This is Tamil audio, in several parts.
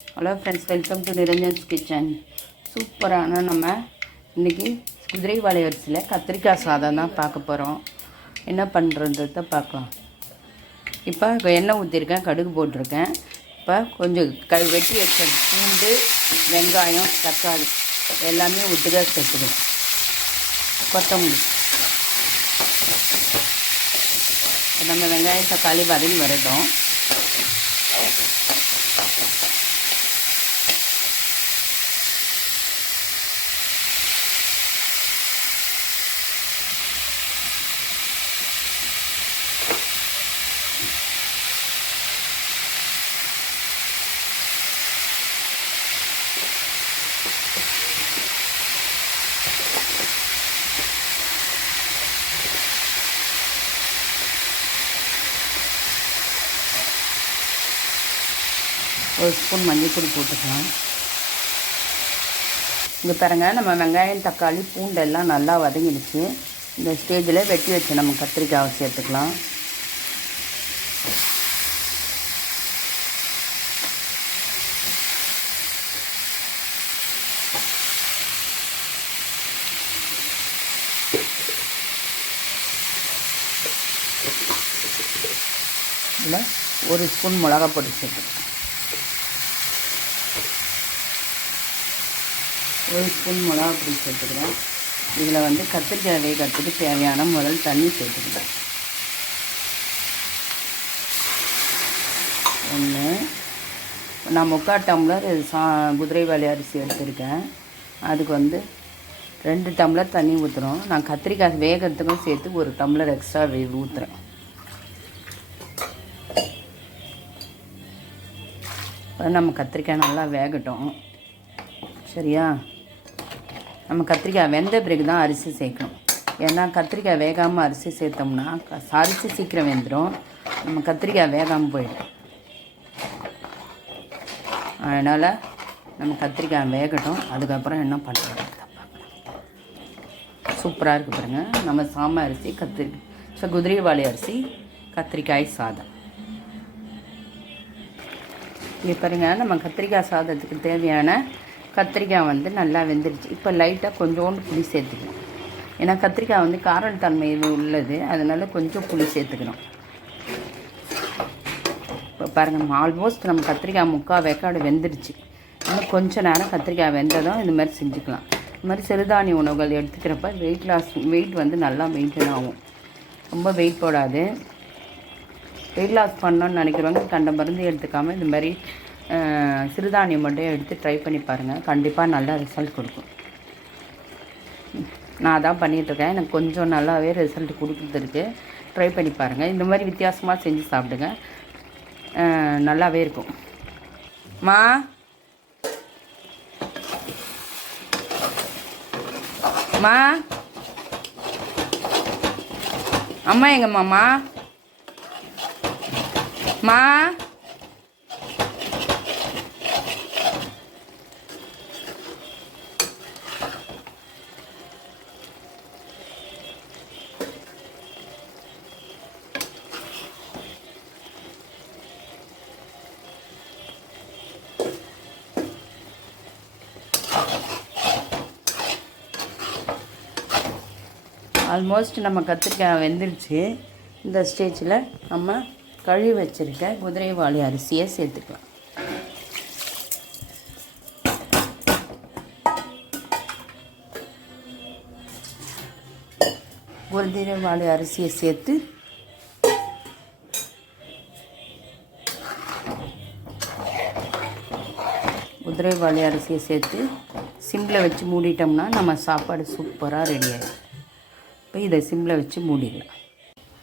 Hello friends, welcome to Niranjan's kitchen. சூப்பரான நம்ம இன்றைக்கி குதிரைவாலி அரிசியில் கத்திரிக்காய் சாதம் தான் பார்க்க போகிறோம். என்ன பண்ணுறதை பார்க்கலாம். இப்போ எண்ணெய் ஊற்றிருக்கேன், கடுகு போட்டிருக்கேன். இப்போ கொஞ்சம் வெட்டி வச்ச பூண்டு, வெங்காயம், தக்காளி எல்லாமே ஒட்டுக்காக சேர்த்துக்கணும். கொத்தமல்லி நம்ம வெங்காயம் தக்காளி வதங்கி வரட்டும். ஒரு ஸ்பூன் மஞ்சள்தூள் போட்டுக்கலாம். இங்கே பாருங்கள், நம்ம வெங்காயம் தக்காளி பூண்டு எல்லாம் நல்லா வதங்கிடுச்சு. இந்த ஸ்டேஜில் வெட்டி வச்சு நம்ம கத்திரிக்காயை சேர்த்துக்கலாம். இதில் ஒரு ஸ்பூன் மிளகாய் பொடி சேர்த்துக்கலாம். ஒரு ஸ்பூன் மிளகா பொடி சேர்த்துக்கிறேன். இதில் வந்து கத்திரிக்காய் வேகிறதுக்கு தேவையான முதல் தண்ணி சேர்த்துக்கிறேன். ஒன்று, நான் 3/4 டம்ளர் குதிரைவாலி அரிசி எடுத்துருக்கேன். அதுக்கு வந்து 2 டம்ளர் தண்ணி ஊற்றுறோம். நான் கத்திரிக்காய் வேகிறதுக்கும் சேர்த்து 1 டம்ளர் எக்ஸ்ட்ரா ஊற்றுறேன். நம்ம கத்திரிக்காய் நல்லா வேகட்டும். சரியா? நம்ம கத்திரிக்காய் வெந்த பிறகு தான் அரிசி சேர்க்கணும். ஏன்னா கத்திரிக்காய் வேகாமல் அரிசி சேர்த்தோம்னா அரிசி சீக்கிரம் வெந்துடும், நம்ம கத்திரிக்காய் வேகாமல் போயிடும். அதனால் நம்ம கத்திரிக்காய் வேகட்டும். அதுக்கப்புறம் என்ன பண்ணுறோம் சூப்பராக இருக்குது பாருங்கள். நம்ம சாமை அரிசி குதிரைவாலி அரிசி கத்திரிக்காய் சாதம். இங்கே பாருங்கள், நம்ம கத்திரிக்காய் சாதத்துக்கு தேவையான கத்திரிக்காய் வந்து நல்லா வெந்துடுச்சு. இப்போ லைட்டாக கொஞ்சோண்டு புளி சேர்த்துக்கணும். ஏன்னா கத்திரிக்காய் வந்து காரத்தன்மை உள்ளது, அதனால் கொஞ்சம் புளி சேர்த்துக்கணும். இப்போ பாருங்கள், ஆல்மோஸ்ட் நம்ம கத்திரிக்காய் 3/4 வேக்காடு வெந்துடுச்சு. இன்னும் கொஞ்சம் நேரம் கத்திரிக்காய் வெந்ததும் இந்த மாதிரி செஞ்சுக்கலாம். இந்த மாதிரி சிறுதானிய உணவுகள் எடுத்துக்கிறப்ப வெயிட் வந்து நல்லா மெயின்டைன் ஆகும். ரொம்ப வெயிட் போடாது. வெயிட் லாஸ் பண்ணணும்னு நினைக்கிறவங்க கண்ட மருந்து எடுத்துக்காமல் இந்த மாதிரி சிறுதானியம் மட்டும் எடுத்து ட்ரை பண்ணி பாருங்கள். கண்டிப்பாக நல்ல ரிசல்ட் கொடுக்கும். நான் அதான் பண்ணிகிட்ருக்கேன். எனக்கு கொஞ்சம் நல்லாவே ரிசல்ட் கொடுக்குறதுக்கு ட்ரை பண்ணி பாருங்கள். இந்த மாதிரி வித்தியாசமாக செஞ்சு சாப்பிடுங்க, நல்லாவே இருக்கும். மா மா அம்மா எங்க மாமா மா ஆல்மோஸ்ட் நம்ம கத்திரிக்காய் வெந்துருச்சு. இந்த ஸ்டேஜில் நம்ம கழுவி வச்சுருக்க குதிரைவாலி அரிசியை சேர்த்துக்கலாம். குதிரைவாலி அரிசியை சேர்த்து சிம்மில் வச்சு மூடிட்டோம்னா நம்ம சாப்பாடு சூப்பராக ரெடி ஆகிடும். இப்போ இதை சிம்மில் வச்சு மூடிடலாம்.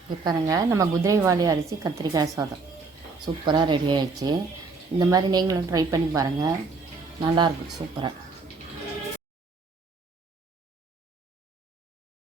இப்போ பாருங்கள், நம்ம குதிரைவாலி அரிசி கத்திரிக்காய் சாதம் சூப்பராக ரெடி ஆகிடுச்சு. இந்த மாதிரி நீங்களும் ட்ரை பண்ணி பாருங்கள், நல்லாயிருக்கும், சூப்பராக.